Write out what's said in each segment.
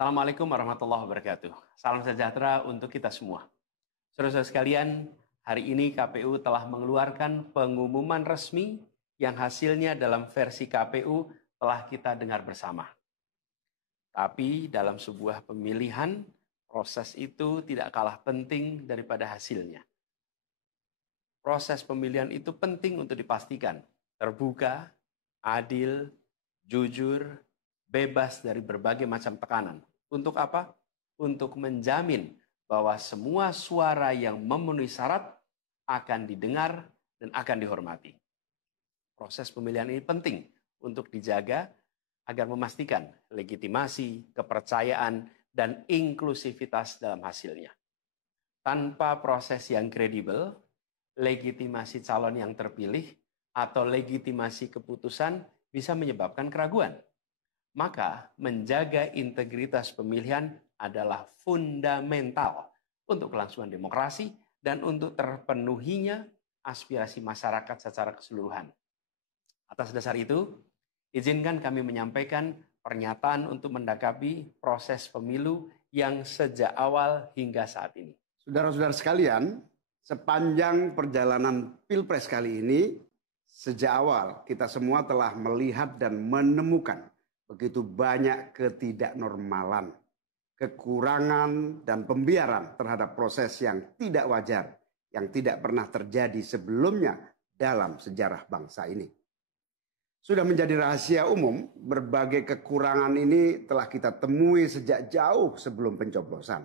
Assalamualaikum warahmatullahi wabarakatuh. Salam sejahtera untuk kita semua. Saudara-saudara sekalian, hari ini KPU telah mengeluarkan pengumuman resmi yang hasilnya dalam versi KPU telah kita dengar bersama. Tapi dalam sebuah pemilihan, proses itu tidak kalah penting daripada hasilnya. Proses pemilihan itu penting untuk dipastikan terbuka, adil, jujur, bebas dari berbagai macam tekanan. Untuk apa? Untuk menjamin bahwa semua suara yang memenuhi syarat akan didengar dan akan dihormati. Proses pemilihan ini penting untuk dijaga agar memastikan legitimasi, kepercayaan, dan inklusivitas dalam hasilnya. Tanpa proses yang kredibel, legitimasi calon yang terpilih atau legitimasi keputusan bisa menyebabkan keraguan. Maka menjaga integritas pemilihan adalah fundamental untuk kelangsungan demokrasi dan untuk terpenuhinya aspirasi masyarakat secara keseluruhan. Atas dasar itu, izinkan kami menyampaikan pernyataan untuk mendakapi proses pemilu yang sejak awal hingga saat ini. Saudara-saudara sekalian, sepanjang perjalanan Pilpres kali ini, sejak awal kita semua telah melihat dan menemukan begitu banyak ketidaknormalan, kekurangan, dan pembiaran terhadap proses yang tidak wajar, yang tidak pernah terjadi sebelumnya dalam sejarah bangsa ini. Sudah menjadi rahasia umum, berbagai kekurangan ini telah kita temui sejak jauh sebelum pencoblosan.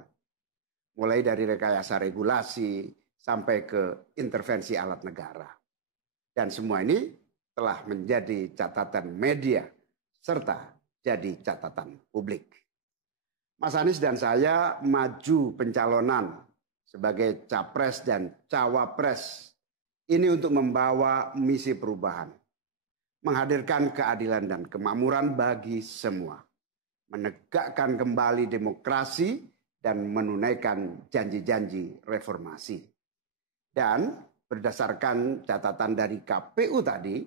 Mulai dari rekayasa regulasi sampai ke intervensi alat negara. Dan semua ini telah menjadi catatan media serta jadi catatan publik. Mas Anies dan saya maju pencalonan sebagai capres dan cawapres ini untuk membawa misi perubahan, menghadirkan keadilan dan kemakmuran bagi semua, menegakkan kembali demokrasi dan menunaikan janji-janji reformasi. Dan berdasarkan catatan dari KPU tadi,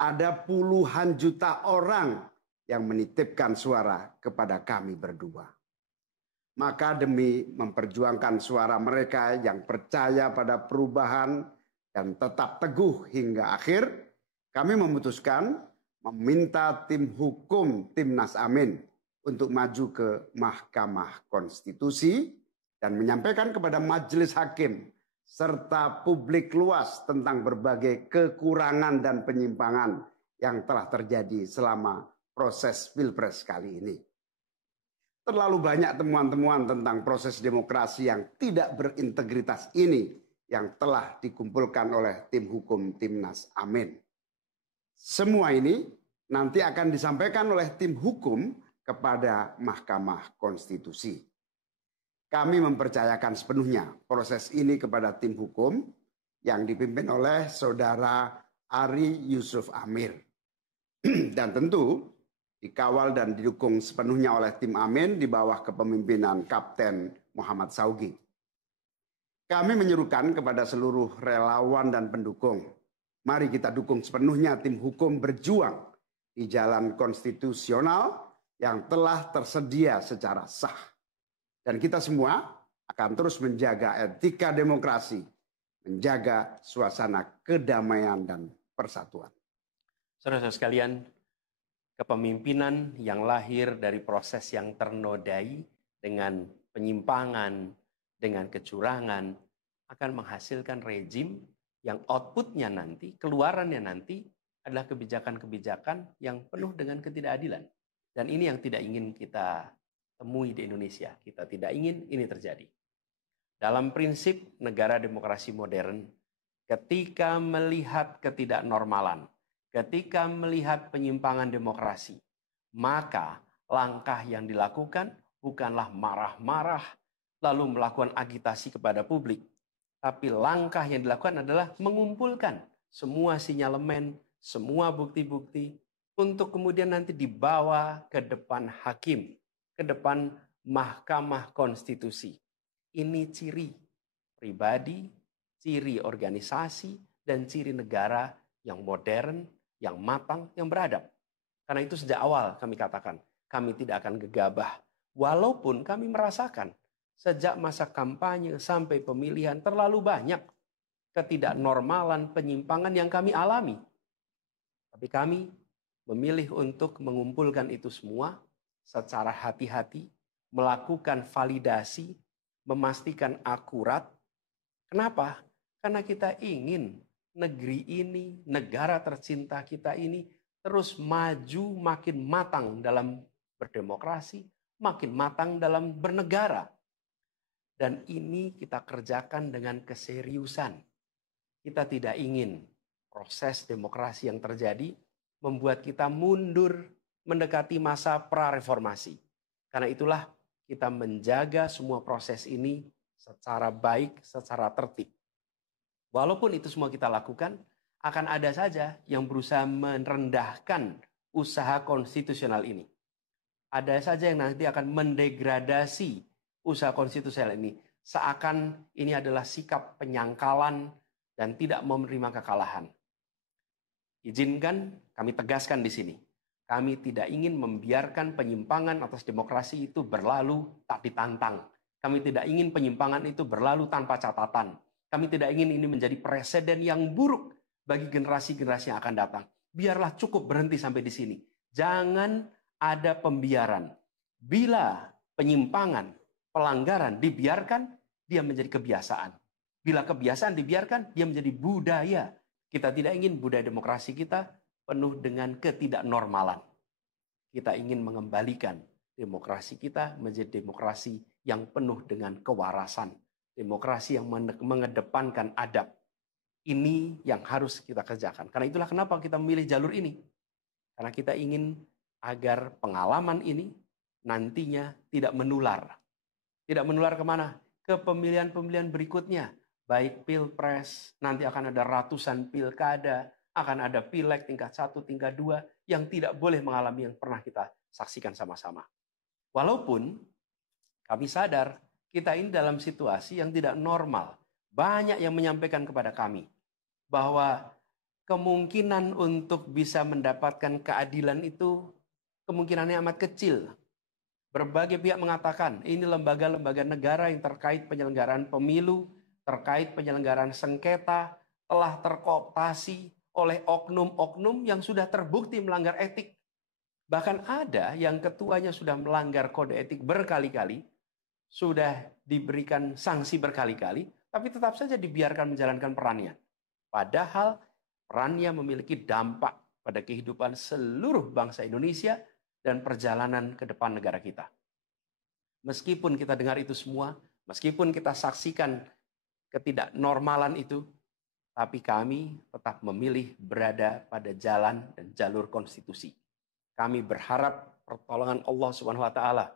ada puluhan juta orang yang menitipkan suara kepada kami berdua. Maka demi memperjuangkan suara mereka yang percaya pada perubahan dan tetap teguh hingga akhir, kami memutuskan meminta tim hukum Timnas Amin untuk maju ke Mahkamah Konstitusi dan menyampaikan kepada majelis hakim serta publik luas tentang berbagai kekurangan dan penyimpangan yang telah terjadi selama proses Pilpres kali ini. Terlalu banyak temuan-temuan tentang proses demokrasi yang tidak berintegritas ini yang telah dikumpulkan oleh tim hukum Timnas Amin. Semua ini nanti akan disampaikan oleh tim hukum kepada Mahkamah Konstitusi. Kami mempercayakan sepenuhnya proses ini kepada tim hukum yang dipimpin oleh Saudara Ari Yusuf Amir. Dan tentu dikawal dan didukung sepenuhnya oleh tim Amin di bawah kepemimpinan Kapten Muhammad Saugi. Kami menyerukan kepada seluruh relawan dan pendukung, mari kita dukung sepenuhnya tim hukum berjuang di jalan konstitusional yang telah tersedia secara sah. Dan kita semua akan terus menjaga etika demokrasi, menjaga suasana kedamaian dan persatuan. Saudara-saudara sekalian, kepemimpinan yang lahir dari proses yang ternodai dengan penyimpangan, dengan kecurangan, akan menghasilkan rejim yang outputnya nanti, keluarannya nanti adalah kebijakan-kebijakan yang penuh dengan ketidakadilan. Dan ini yang tidak ingin kita temui di Indonesia. Kita tidak ingin ini terjadi. Dalam prinsip negara demokrasi modern, ketika melihat ketidaknormalan, ketika melihat penyimpangan demokrasi, maka langkah yang dilakukan bukanlah marah-marah lalu melakukan agitasi kepada publik. Tapi langkah yang dilakukan adalah mengumpulkan semua sinyalemen, semua bukti-bukti untuk kemudian nanti dibawa ke depan hakim, ke depan Mahkamah Konstitusi. Ini ciri pribadi, ciri organisasi, dan ciri negara yang modern, yang matang, yang beradab. Karena itu sejak awal kami katakan, kami tidak akan gegabah Walaupun kami merasakan sejak masa kampanye sampai pemilihan terlalu banyak ketidaknormalan, penyimpangan yang kami alami. Tapi kami memilih untuk mengumpulkan itu semua secara hati-hati, melakukan validasi, memastikan akurat. Kenapa? Karena kita ingin negeri ini, negara tercinta kita ini terus maju, makin matang dalam berdemokrasi, makin matang dalam bernegara. Dan ini kita kerjakan dengan keseriusan. Kita tidak ingin proses demokrasi yang terjadi membuat kita mundur mendekati masa prareformasi. Karena itulah kita menjaga semua proses ini secara baik, secara tertib. Walaupun itu semua kita lakukan, akan ada saja yang berusaha merendahkan usaha konstitusional ini. Ada saja yang nanti akan mendegradasi usaha konstitusional ini. Seakan ini adalah sikap penyangkalan dan tidak mau menerima kekalahan. Izinkan kami tegaskan di sini. Kami tidak ingin membiarkan penyimpangan atas demokrasi itu berlalu tak ditantang. Kami tidak ingin penyimpangan itu berlalu tanpa catatan. Kami tidak ingin ini menjadi presiden yang buruk bagi generasi-generasi yang akan datang. Biarlah cukup berhenti sampai di sini. Jangan ada pembiaran. Bila penyimpangan, pelanggaran dibiarkan, dia menjadi kebiasaan. Bila kebiasaan dibiarkan, dia menjadi budaya. Kita tidak ingin budaya demokrasi kita penuh dengan ketidaknormalan. Kita ingin mengembalikan demokrasi kita menjadi demokrasi yang penuh dengan kewarasan. Demokrasi yang mengedepankan adab. Ini yang harus kita kerjakan. Karena itulah kenapa kita memilih jalur ini. Karena kita ingin agar pengalaman ini nantinya tidak menular. Tidak menular kemana? Ke pemilihan-pemilihan berikutnya. Baik pilpres, nanti akan ada ratusan pilkada, akan ada pileg tingkat 1, tingkat 2, yang tidak boleh mengalami yang pernah kita saksikan sama-sama. Walaupun kami sadar, kita ini dalam situasi yang tidak normal. Banyak yang menyampaikan kepada kami bahwa kemungkinan untuk bisa mendapatkan keadilan itu kemungkinannya amat kecil. Berbagai pihak mengatakan ini lembaga-lembaga negara yang terkait penyelenggaraan pemilu, terkait penyelenggaraan sengketa, telah terkooptasi oleh oknum-oknum yang sudah terbukti melanggar etik. Bahkan ada yang ketuanya sudah melanggar kode etik berkali-kali, sudah diberikan sanksi berkali-kali, tapi tetap saja dibiarkan menjalankan perannya. Padahal perannya memiliki dampak pada kehidupan seluruh bangsa Indonesia dan perjalanan ke depan negara kita. Meskipun kita dengar itu semua, meskipun kita saksikan ketidaknormalan itu, tapi kami tetap memilih berada pada jalan dan jalur konstitusi. Kami berharap pertolongan Allah Subhanahu wa taala,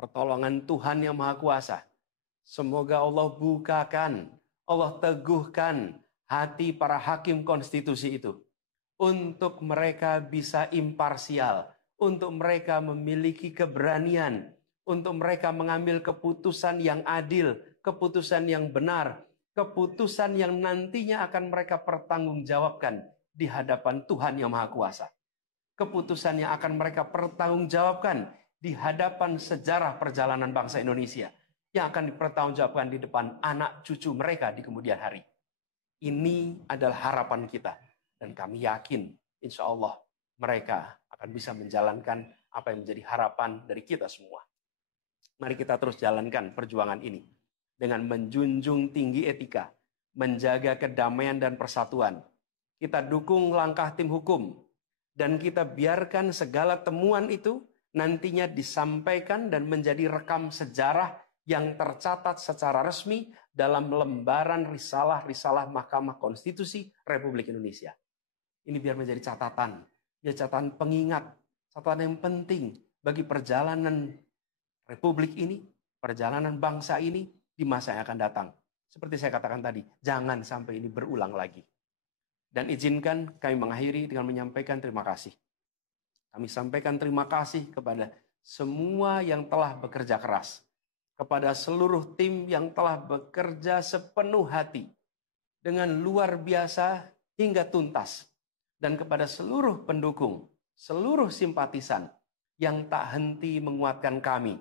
pertolongan Tuhan yang Maha Kuasa. Semoga Allah bukakan, Allah teguhkan hati para hakim konstitusi itu untuk mereka bisa imparsial, untuk mereka memiliki keberanian, untuk mereka mengambil keputusan yang adil, keputusan yang benar, keputusan yang nantinya akan mereka pertanggungjawabkan di hadapan Tuhan yang Maha Kuasa. Keputusan yang akan mereka pertanggungjawabkan di hadapan sejarah perjalanan bangsa Indonesia, yang akan dipertanggungjawabkan di depan anak cucu mereka di kemudian hari. Ini adalah harapan kita. Dan kami yakin, insya Allah mereka akan bisa menjalankan apa yang menjadi harapan dari kita semua. Mari kita terus jalankan perjuangan ini dengan menjunjung tinggi etika, menjaga kedamaian dan persatuan. Kita dukung langkah tim hukum, dan kita biarkan segala temuan itu nantinya disampaikan dan menjadi rekam sejarah yang tercatat secara resmi dalam lembaran risalah-risalah Mahkamah Konstitusi Republik Indonesia. Ini biar menjadi catatan, catatan pengingat, catatan yang penting bagi perjalanan Republik ini, perjalanan bangsa ini di masa yang akan datang. Seperti saya katakan tadi, jangan sampai ini berulang lagi. Dan izinkan kami mengakhiri dengan menyampaikan terima kasih. Kami sampaikan terima kasih kepada semua yang telah bekerja keras. Kepada seluruh tim yang telah bekerja sepenuh hati. Dengan luar biasa hingga tuntas. Dan kepada seluruh pendukung, seluruh simpatisan yang tak henti menguatkan kami